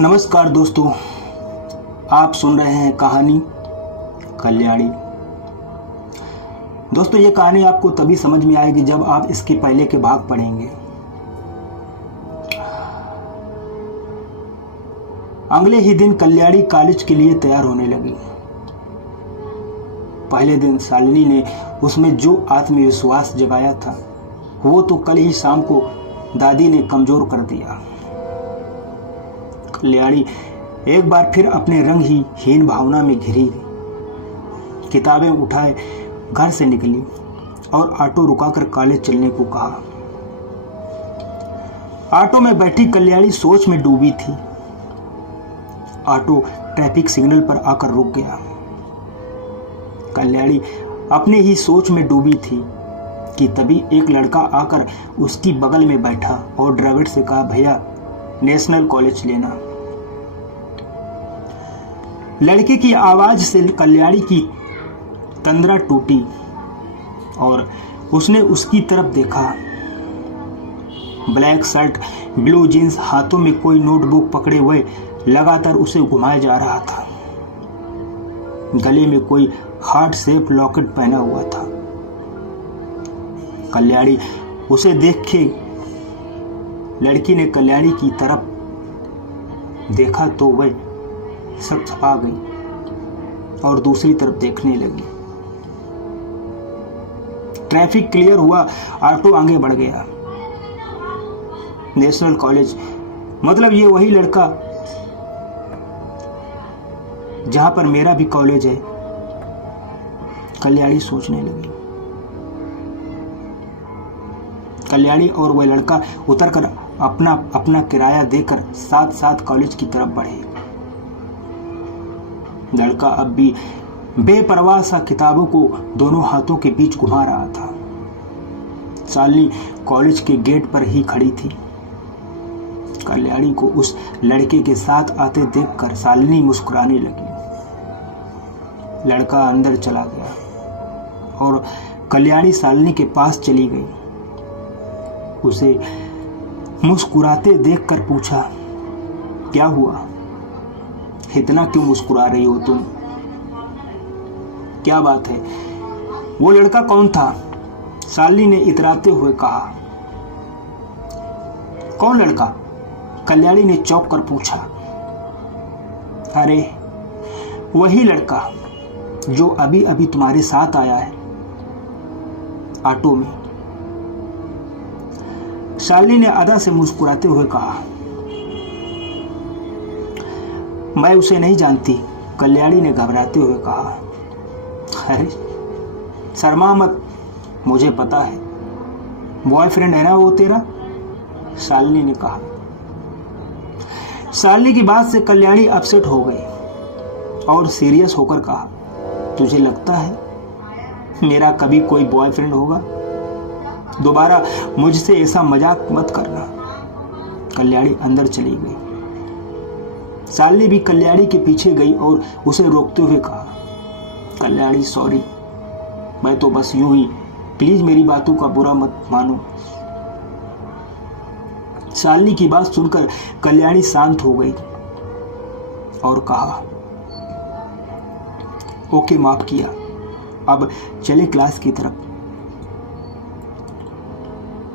नमस्कार दोस्तों, आप सुन रहे हैं कहानी कल्याणी। दोस्तों, ये कहानी आपको तभी समझ में आएगी जब आप इसके पहले के भाग पढ़ेंगे। अगले ही दिन कल्याणी कॉलेज के लिए तैयार होने लगी। पहले दिन शालिनी ने उसमें जो आत्मविश्वास जगाया था वो तो कल ही शाम को दादी ने कमजोर कर दिया। कल्याणी एक बार फिर अपने रंग ही हीन भावना में घिरी, किताबें उठाए घर से निकली और ऑटो रुकाकर कॉलेज चलने को कहा। ऑटो में बैठी कल्याणी सोच में डूबी थी। ऑटो ट्रैफिक सिग्नल पर आकर रुक गया। कल्याणी अपने ही सोच में डूबी थी कि तभी एक लड़का आकर उसकी बगल में बैठा और ड्राइवर से कहा, भैया नेशनल कॉलेज लेना। लड़के की आवाज से कल्याणी की तंद्रा टूटी और उसने उसकी तरफ देखा। ब्लैक शर्ट, ब्लू जींस, हाथों में कोई नोटबुक पकड़े हुए लगातार उसे घुमाया जा रहा था। गले में कोई हार्ट शेप लॉकेट पहना हुआ था। कल्याणी उसे देख के लड़की ने कल्याणी की तरफ देखा तो वह छपा गई और दूसरी तरफ देखने लगी। ट्रैफिक क्लियर हुआ, ऑटो आगे बढ़ गया। नेशनल कॉलेज मतलब ये वही लड़का जहां पर मेरा भी कॉलेज है, कल्याणी सोचने लगी। कल्याणी और वह लड़का उतरकर अपना अपना किराया देकर साथ साथ कॉलेज की तरफ बढ़े। लड़का अब भी बेपरवाह सा किताबों को दोनों हाथों के बीच घुमा रहा था। शालिनी कॉलेज के गेट पर ही खड़ी थी। कल्याणी को उस लड़के के साथ आते देखकर शालिनी मुस्कुराने लगी। लड़का अंदर चला गया और कल्याणी शालिनी के पास चली गई। उसे मुस्कुराते देखकर पूछा, क्या हुआ? इतना क्यों मुस्कुरा रही हो तुम? क्या बात है? वो लड़का कौन था? शालिनी ने इतराते हुए कहा। कौन लड़का? कल्याणी ने चौंक कर पूछा। अरे वही लड़का जो अभी अभी तुम्हारे साथ आया है ऑटो में। शालिनी ने अदा से मुस्कुराते हुए कहा। मैं उसे नहीं जानती, कल्याणी ने घबराते हुए कहा। अरे शर्मा मत, मुझे पता है, बॉयफ्रेंड है ना वो तेरा, शालिनी ने कहा। शालिनी की बात से कल्याणी अपसेट हो गई और सीरियस होकर कहा, तुझे लगता है मेरा कभी कोई बॉयफ्रेंड होगा? दोबारा मुझसे ऐसा मजाक मत करना। कल्याणी अंदर चली गई। शालिनी भी कल्याणी के पीछे गई और उसे रोकते हुए कहा, कल्याणी सॉरी, मैं तो बस यूं ही, प्लीज मेरी बातों का बुरा मत मानो। शालिनी की बात सुनकर कल्याणी शांत हो गई और कहा, ओके माफ किया, अब चले क्लास की तरफ।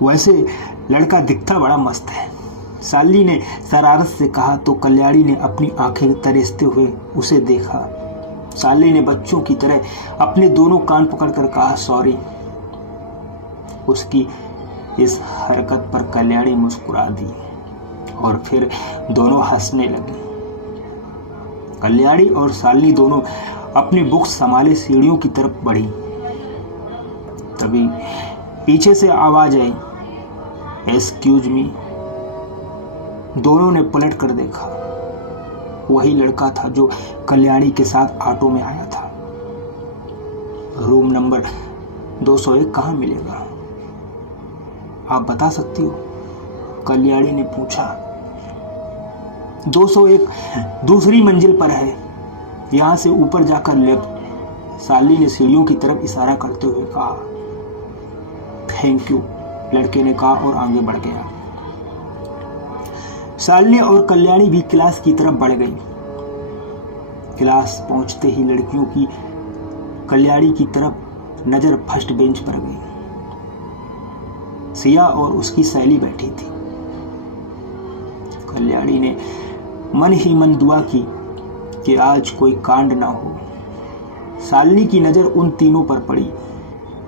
वैसे लड़का दिखता बड़ा मस्त है, शालिनी ने शरारत से कहा तो कल्याणी ने अपनी आंखें तरेसते हुए उसे देखा। शालिनी ने बच्चों की तरह अपने दोनों कान पकड़कर कहा, सॉरी। उसकी इस हरकत पर कल्याणी मुस्कुरा दी और फिर दोनों हंसने लगे। कल्याणी और शालिनी दोनों अपनी बुक्स संभाले सीढ़ियों की तरफ बढ़ी। तभी पीछे से आवाज आई, एक्सक्यूज मी। दोनों ने पलट कर देखा। वही लड़का था जो कल्याणी के साथ ऑटो में आया था। रूम नंबर 201 कहाँ मिलेगा, आप बता सकती हो? कल्याणी ने पूछा। 201 दूसरी मंजिल पर है, यहां से ऊपर जाकर लेफ्ट, शालिनी ने सीढ़ियों की तरफ इशारा करते हुए कहा। थैंक यू, लड़के ने कहा और आगे बढ़ गया। शालिनी और कल्याणी भी क्लास की तरफ बढ़ गई। क्लास पहुंचते ही लड़कियों की कल्याणी की तरफ नजर फर्स्ट बेंच पर गई। सिया और उसकी सहेली बैठी थी। कल्याणी ने मन ही मन दुआ की कि आज कोई कांड ना हो। शालिनी की नजर उन तीनों पर पड़ी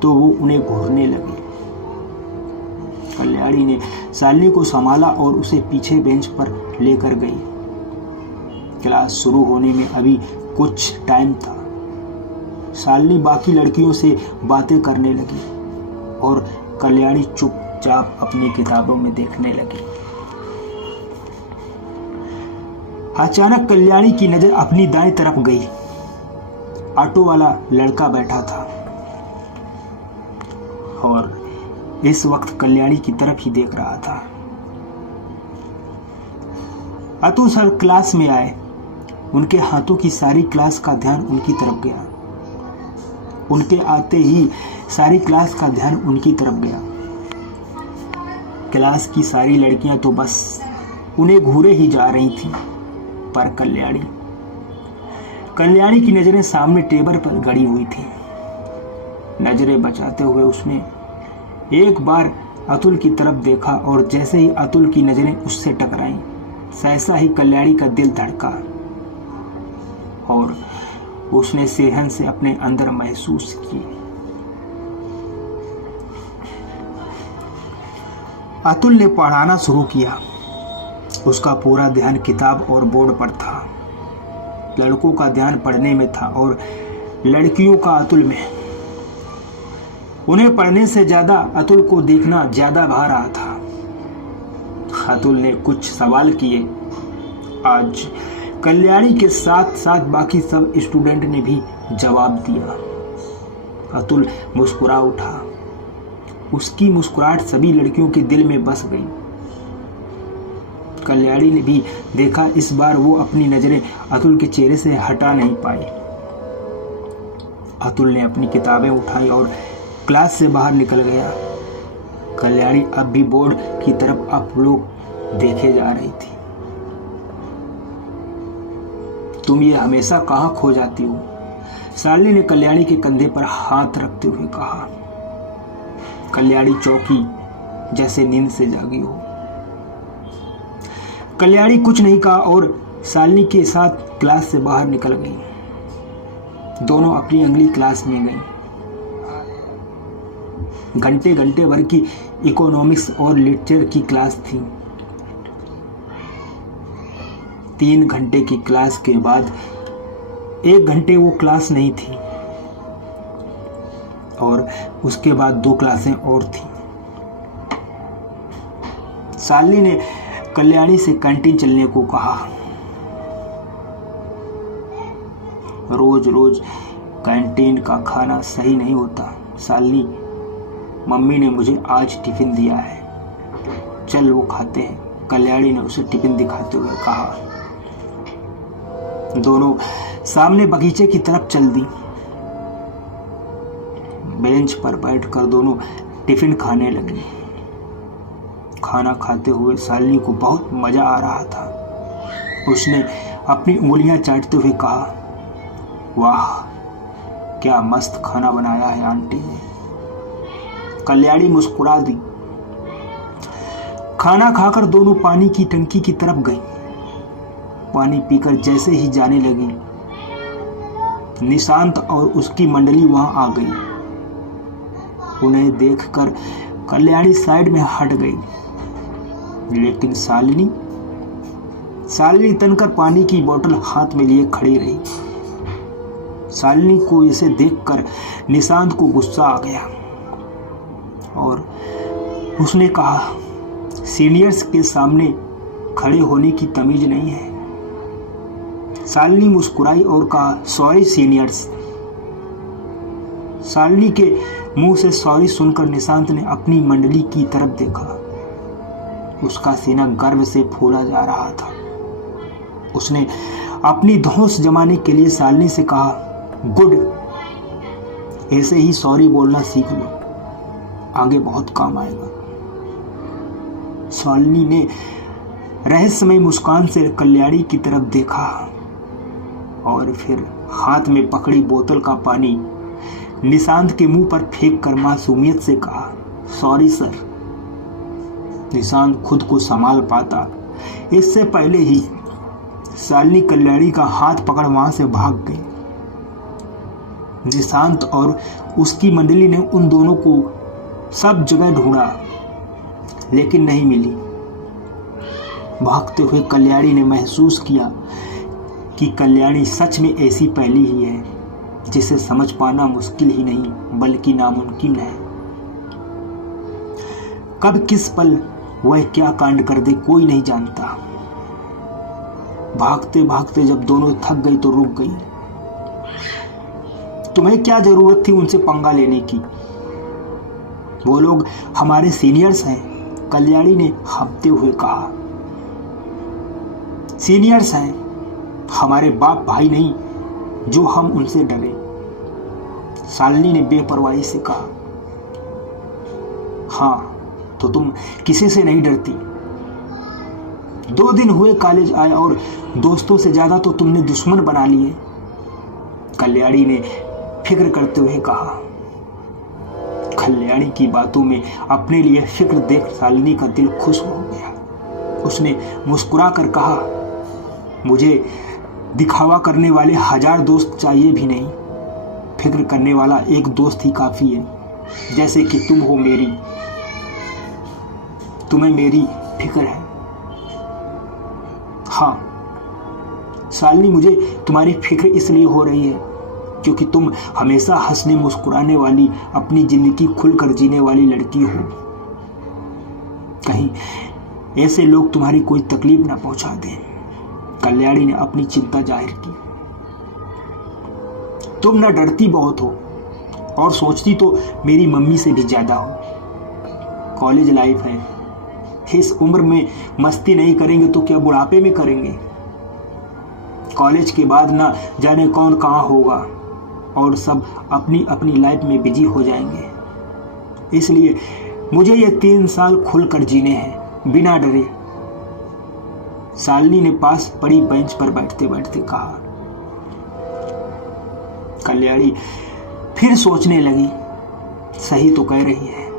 तो वो उन्हें घूरने लगी। कल्याणी ने शालिनी को संभाला और उसे पीछे बेंच पर लेकर गई। क्लास शुरू होने में अभी कुछ टाइम था। शालिनी बाकी लड़कियों से बातें करने लगी और कल्याणी चुपचाप अपनी किताबों में देखने लगी। अचानक कल्याणी की नजर अपनी दाईं तरफ गई। ऑटो वाला लड़का बैठा था और इस वक्त कल्याणी की तरफ ही देख रहा था। अतुल सर क्लास में आए। उनके हाथों की सारी क्लास का ध्यान उनकी तरफ गया। उनके आते ही सारी क्लास का ध्यान उनकी तरफ गया। क्लास की सारी लड़कियां तो बस उन्हें घूरे ही जा रही थीं, पर कल्याणी की नजरें सामने टेबल पर गड़ी हुई थी। नजरें बचाते हुए उसने एक बार अतुल की तरफ देखा और जैसे ही अतुल की नजरें उससे टकराईं, सहसा ही कल्याणी का दिल धड़का और उसने सेहन से अपने अंदर महसूस की। अतुल ने पढ़ाना शुरू किया। उसका पूरा ध्यान किताब और बोर्ड पर था। लड़कों का ध्यान पढ़ने में था और लड़कियों का अतुल में। उन्हें पढ़ने से ज्यादा अतुल को देखना ज्यादा भा रहा था। अतुल ने कुछ सवाल किए। आज कल्याणी के साथ साथ बाकी सब स्टूडेंट ने भी जवाब दिया। अतुल मुस्कुरा उठा। उसकी मुस्कुराहट सभी लड़कियों के दिल में बस गई। कल्याणी ने भी देखा। इस बार वो अपनी नजरें अतुल के चेहरे से हटा नहीं पाई। अतुल ने अपनी किताबें उठाई और क्लास से बाहर निकल गया। कल्याणी अब भी बोर्ड की तरफ आप लोग देखे जा रही थी। तुम ये हमेशा कहाँ खो जाती हो? शालिनी ने कल्याणी के कंधे पर हाथ रखते हुए कहा। कल्याणी चौंकी जैसे नींद से जागी हो। कल्याणी कुछ नहीं कहा और शालिनी के साथ क्लास से बाहर निकल गई। दोनों अपनी अगली क्लास में गई। घंटे घंटे भर की इकोनॉमिक्स और लिटरेचर की क्लास थी। 3 घंटे की क्लास के बाद 1 घंटे वो क्लास नहीं थी और उसके बाद 2 क्लासें और थी। शालिनी ने कल्याणी से कैंटीन चलने को कहा। रोज रोज कैंटीन का खाना सही नहीं होता शालिनी, मम्मी ने मुझे आज टिफिन दिया है, चल वो खाते हैं। कल्याणी ने उसे टिफिन दिखाते हुए कहा। दोनों सामने बगीचे की तरफ चल दी। बेंच पर बैठकर दोनों टिफिन खाने लगे। खाना खाते हुए शालिनी को बहुत मजा आ रहा था। उसने अपनी उंगलियां चाटते हुए कहा, वाह क्या मस्त खाना बनाया है आंटी ने। कल्याणी मुस्कुरा दी। खाना खाकर दोनों पानी की टंकी की तरफ गई। पानी पीकर जैसे ही जाने लगी, निशांत और उसकी मंडली वहां आ गई। उन्हें देखकर कल्याणी साइड में हट गई, लेकिन शालिनी तनकर पानी की बोतल हाथ में लिए खड़ी रही। शालिनी को इसे देखकर निशांत को गुस्सा आ गया और उसने कहा, सीनियर्स के सामने खड़े होने की तमीज नहीं है। शालिनी मुस्कुराई और कहा, सॉरी सीनियर्स। शालिनी के मुंह से सॉरी सुनकर निशांत ने अपनी मंडली की तरफ देखा। उसका सीना गर्व से फूला जा रहा था। उसने अपनी धौंस जमाने के लिए शालिनी से कहा, गुड, ऐसे ही सॉरी बोलना सीख लो, आगे बहुत काम आएगा। शालिनी ने रहस्यमय मुस्कान से कल्याणी की तरफ देखा और फिर हाथ में पकड़ी बोतल का पानी निशांत के मुंह पर फेंक कर मासूमियत से कहा, सॉरी सर। निशांत खुद को संभाल पाता इससे पहले ही शालिनी कल्याणी का हाथ पकड़ वहां से भाग गई। निशांत और उसकी मंडली ने उन दोनों को सब जगह ढूंढा लेकिन नहीं मिली। भागते हुए कल्याणी ने महसूस किया कि कल्याणी सच में ऐसी पहली ही है जिसे समझ पाना मुश्किल ही नहीं बल्कि नामुमकिन है। कब किस पल वह क्या कांड कर दे कोई नहीं जानता। भागते भागते जब दोनों थक गई तो रुक गई। तुम्हें क्या जरूरत थी उनसे पंगा लेने की? वो लोग हमारे सीनियर्स हैं, कल्याणी ने हाँफते हुए कहा। सीनियर्स हैं, हमारे बाप भाई नहीं जो हम उनसे डरे, शालिनी ने बेपरवाही से कहा। हाँ तो तुम किसी से नहीं डरती। 2 दिन हुए कॉलेज आए और दोस्तों से ज्यादा तो तुमने दुश्मन बना लिए, कल्याणी ने फिक्र करते हुए कहा। कल्याणी की बातों में अपने लिए फिक्र देख शालिनी का दिल खुश हो गया। उसने मुस्कुरा कर कहा, मुझे दिखावा करने वाले 1000 दोस्त चाहिए भी नहीं, फिक्र करने वाला एक दोस्त ही काफी है, जैसे कि तुम हो मेरी। तुम्हें मेरी फिक्र है। हाँ शालिनी, मुझे तुम्हारी फिक्र इसलिए हो रही है क्योंकि तुम हमेशा हंसने मुस्कुराने वाली, अपनी जिंदगी खुलकर जीने वाली लड़की हो। कहीं ऐसे लोग तुम्हारी कोई तकलीफ ना पहुंचा दें। कल्याणी ने अपनी चिंता जाहिर की। तुम ना डरती बहुत हो और सोचती तो मेरी मम्मी से भी ज्यादा हो। कॉलेज लाइफ है, इस उम्र में मस्ती नहीं करेंगे तो क्या बुढ़ापे में करेंगे? कॉलेज के बाद ना जाने कौन कहाँ होगा और सब अपनी अपनी लाइफ में बिजी हो जाएंगे। इसलिए मुझे ये 3 साल खुलकर जीने हैं बिना डरे, शालिनी ने पास पड़ी बेंच पर बैठते बैठते कहा। कल्याणी फिर सोचने लगी, सही तो कह रही है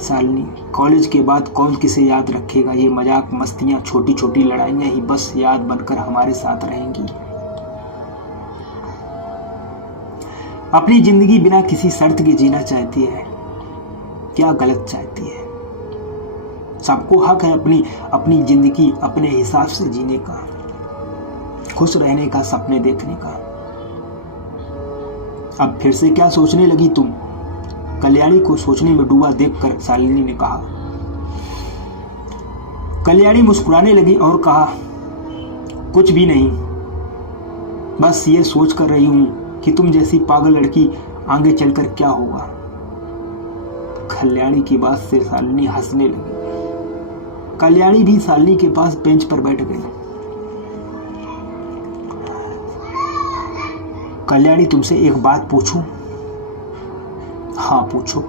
शालिनी, कॉलेज के बाद कौन किसे याद रखेगा? ये मजाक मस्तियां, छोटी छोटी लड़ाइयां ही बस याद बनकर हमारे साथ रहेंगी। अपनी जिंदगी बिना किसी शर्त के जीना चाहती है, क्या गलत चाहती है? सबको हक है अपनी अपनी जिंदगी अपने हिसाब से जीने का, खुश रहने का, सपने देखने का। अब फिर से क्या सोचने लगी तुम? कल्याणी को सोचने में डूबा देखकर शालिनी ने कहा। कल्याणी मुस्कुराने लगी और कहा, कुछ भी नहीं, बस ये सोच कर रही हूं कि तुम जैसी पागल लड़की आगे चलकर क्या होगा। कल्याणी की बात से शालिनी हंसने लगी। कल्याणी भी शालिनी के पास बेंच पर बैठ गई। कल्याणी, तुमसे एक बात पूछूं? हाँ पूछो,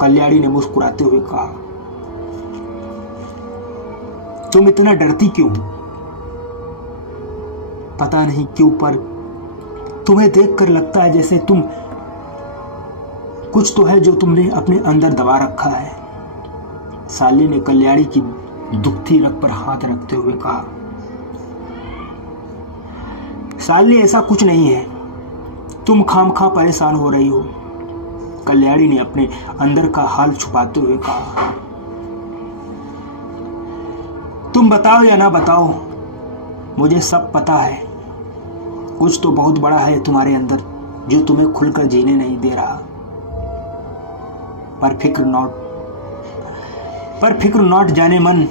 कल्याणी ने मुस्कुराते हुए कहा। तुम इतना डरती क्यों? पता नहीं क्यों, पर तुम्हें देखकर लगता है जैसे तुम कुछ तो है जो तुमने अपने अंदर दबा रखा है, शालिनी ने कल्याणी की दुखती रग पर हाथ रखते हुए कहा। शालिनी, ऐसा कुछ नहीं है, तुम खामखा परेशान हो रही हो, कल्याणी ने अपने अंदर का हाल छुपाते हुए कहा। तुम बताओ या ना बताओ, मुझे सब पता है। कुछ तो बहुत बड़ा है तुम्हारे अंदर जो तुम्हें खुलकर जीने नहीं दे रहा। पर फिक्र नॉट जाने मन,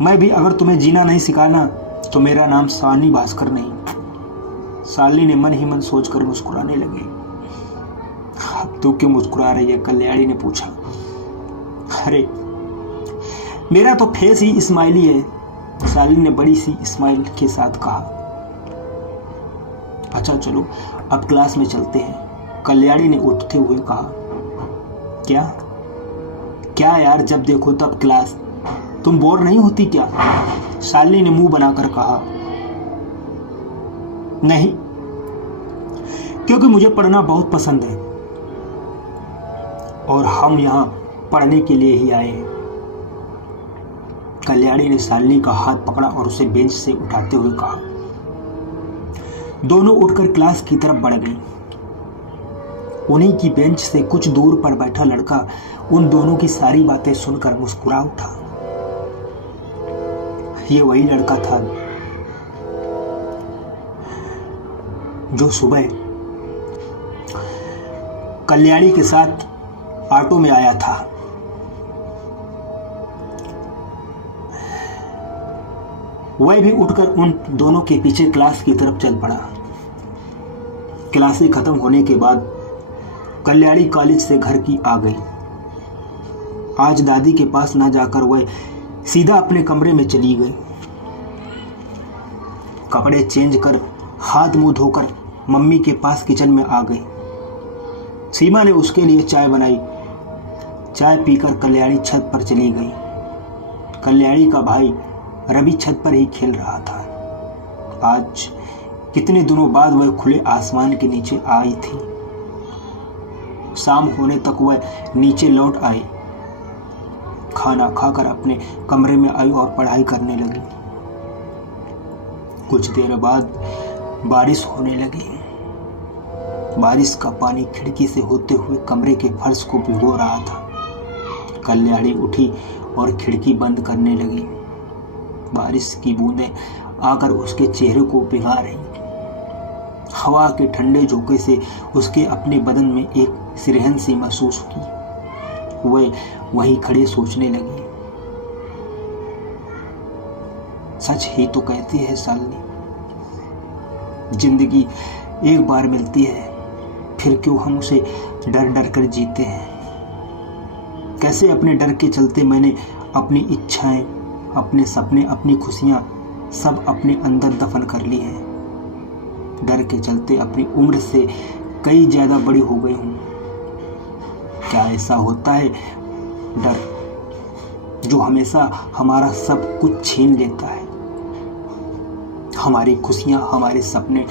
मैं भी अगर तुम्हें जीना नहीं सिखाना तो मेरा नाम सानी भास्कर नहीं। शालिनी ने मन ही मन सोचकर मुस्कुराने लगी। अब तू क्यों मुस्कुरा रही है? कल्याणी ने पूछा। अरे मेरा तो फेस ही स्माइली है, शालिनी ने बड़ी सी स्माइल के साथ कहा। अच्छा चलो अब क्लास में चलते हैं, कल्याणी ने उठते हुए कहा। क्या यार, जब देखो तब क्लास, तुम बोर नहीं होती क्या? शालिनी ने मुंह बनाकर कहा। नहीं, क्योंकि मुझे पढ़ना बहुत पसंद है और हम यहाँ पढ़ने के लिए ही आए हैं। कल्याणी ने शालिनी का हाथ पकड़ा और उसे बेंच से उठाते हुए कहा। दोनों उठकर क्लास की तरफ बढ़ गई। उन्हीं की बेंच से कुछ दूर पर बैठा लड़का उन दोनों की सारी बातें सुनकर मुस्कुरा उठा। ये वही लड़का था जो सुबह कल्याणी के साथ ऑटो में आया था। वह भी उठकर उन दोनों के पीछे क्लास की तरफ चल पड़ा। क्लासें खत्म होने के बाद कल्याणी कॉलेज से घर की आ गई। आज दादी के पास ना जाकर वह सीधा अपने कमरे में चली गई। कपड़े चेंज कर हाथ मुंह धोकर मम्मी के पास किचन में आ गई। सीमा ने उसके लिए चाय बनाई। चाय पीकर कल्याणी छत पर चली गई। कल्याणी का भाई रवि छत पर ही खेल रहा था। आज कितने दिनों बाद वह खुले आसमान के नीचे आई थी। शाम होने तक वह नीचे लौट आई। खाना खाकर अपने कमरे में आई और पढ़ाई करने लगी। कुछ देर बाद बारिश होने लगी। बारिश का पानी खिड़की से होते हुए कमरे के फर्श को भिगो रहा था। कल्याणी उठी और खिड़की बंद करने लगी। बारिश की बूंदें आकर उसके चेहरे को भिगा रही। हवा के ठंडे झोंके से उसके अपने बदन में एक सिरहन सी महसूस की। वह वहीं खड़े सोचने लगी। सच ही तो कहती है शालिनी, जिंदगी एक बार मिलती है, फिर क्यों हम उसे डर डर कर जीते हैं। कैसे अपने डर के चलते मैंने अपनी इच्छाएं, अपने सपने, अपनी खुशियां सब अपने अंदर दफन कर ली हैं। डर के चलते अपनी उम्र से कई ज्यादा बड़ी हो गई हूं। क्या ऐसा होता है डर जो हमेशा हमारा सब कुछ छीन लेता है, हमारी खुशियां, हमारे सपने,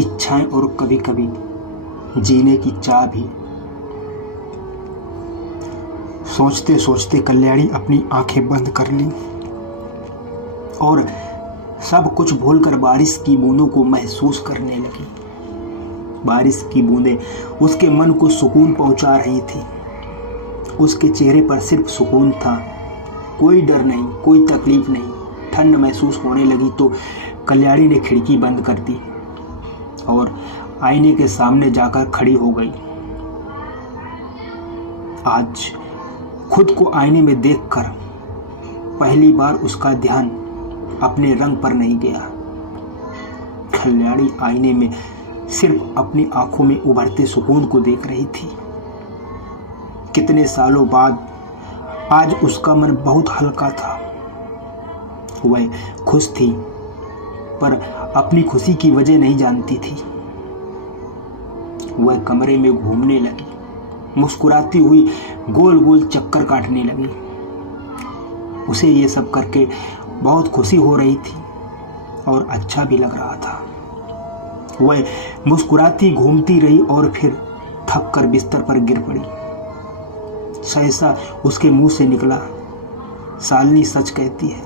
इच्छाएं और कभी कभी जीने की चाह भी। सोचते सोचते कल्याणी अपनी आंखें बंद कर ली और सब कुछ भूलकर बारिश की बूंदों को महसूस करने लगी। बारिश की बूंदें उसके मन को सुकून पहुंचा रही थी। उसके चेहरे पर सिर्फ सुकून था, कोई डर नहीं, कोई तकलीफ नहीं। ठंड महसूस होने लगी तो कल्याणी ने खिड़की बंद कर दी और आईने के सामने जाकर खड़ी हो गई। आज खुद को आईने में देखकर पहली बार उसका ध्यान अपने रंग पर नहीं गया। कल्याणी आईने में सिर्फ अपनी आंखों में उभरते सुकून को देख रही थी। कितने सालों बाद आज उसका मन बहुत हल्का था। वह खुश थी पर अपनी खुशी की वजह नहीं जानती थी। वह कमरे में घूमने लगी, मुस्कुराती हुई गोल गोल चक्कर काटने लगी। उसे ये सब करके बहुत खुशी हो रही थी और अच्छा भी लग रहा था। वह मुस्कुराती घूमती रही और फिर थक कर बिस्तर पर गिर पड़ी। सहसा उसके मुंह से निकला, शालिनी सच कहती है,